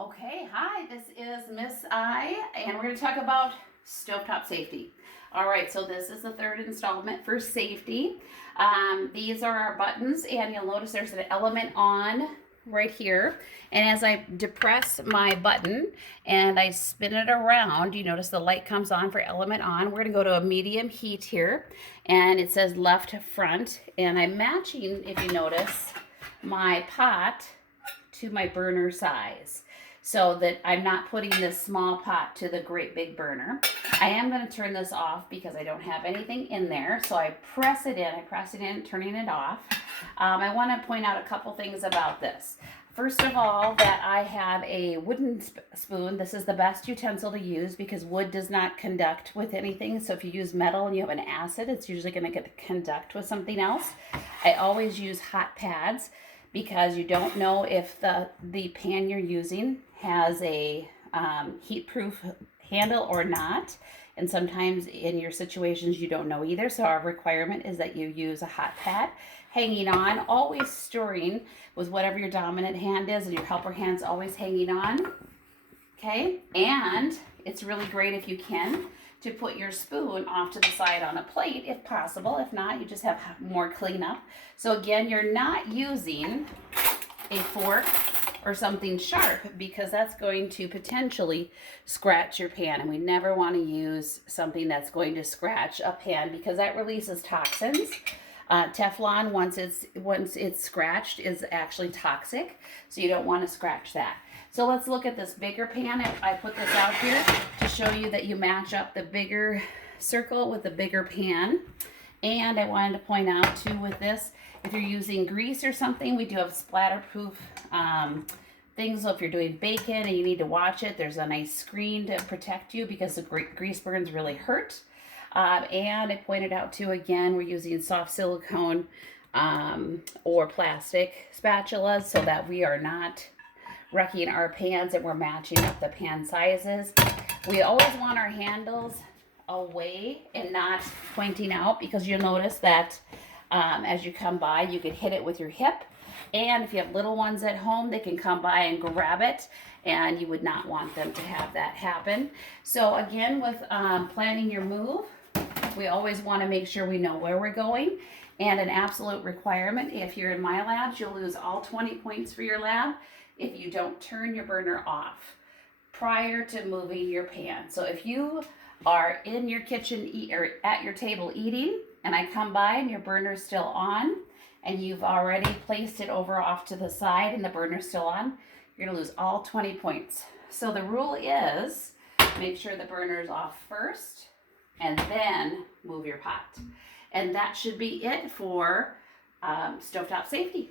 Okay, hi, this is Miss I, and we're going to talk about stovetop safety. All right, so this is the third installment for safety. These are our buttons, and you'll notice there's an element on right here. And as I depress my button and I spin it around, you notice the light comes on for element on. We're going to go to a medium heat here, and it says left front. And I'm matching, if you notice, my pot to my burner size, so that I'm not putting this small pot to the great big burner. I am going to turn this off because I don't have anything in there. So I press it in, turning it off. I want to point out a couple things about this. First of all, that I have a wooden spoon. This is the best utensil to use because wood does not conduct with anything. So if you use metal and you have an acid, it's usually going to conduct with something else. I always use hot pads because you don't know if the pan you're using has a heat-proof handle or not. And sometimes in your situations you don't know either. So our requirement is that you use a hot pad hanging on, always stirring with whatever your dominant hand is, and your helper hand's always hanging on. Okay, and it's really great if you can to put your spoon off to the side on a plate if possible. If not, you just have more cleanup. So again, you're not using a fork or something sharp because that's going to potentially scratch your pan, and we never want to use something that's going to scratch a pan because that releases toxins. Teflon, once it's scratched, is actually toxic, so you don't want to scratch that. So let's look at this bigger pan. I put this out here to show you that you match up the bigger circle with the bigger pan. And I wanted to point out too with this, if you're using grease or something, we do have splatterproof things. So if you're doing bacon and you need to watch it, there's a nice screen to protect you because the grease burns really hurt. And I pointed out too, again, we're using soft silicone or plastic spatulas so that we are not wrecking our pans and we're matching up the pan sizes. We always want our handles away and not pointing out because you'll notice that as you come by, you can hit it with your hip. And if you have little ones at home, they can come by and grab it, and you would not want them to have that happen. So again, with planning your move, we always want to make sure we know where we're going. And an absolute requirement, if you're in my labs, you'll lose all 20 points for your lab if you don't turn your burner off prior to moving your pan. So if you are in your kitchen or at your table eating, and I come by and your burner's still on, and you've already placed it over off to the side and the burner's still on, you're gonna lose all 20 points. So the rule is make sure the burner's off first and then move your pot. And that should be it for stovetop safety.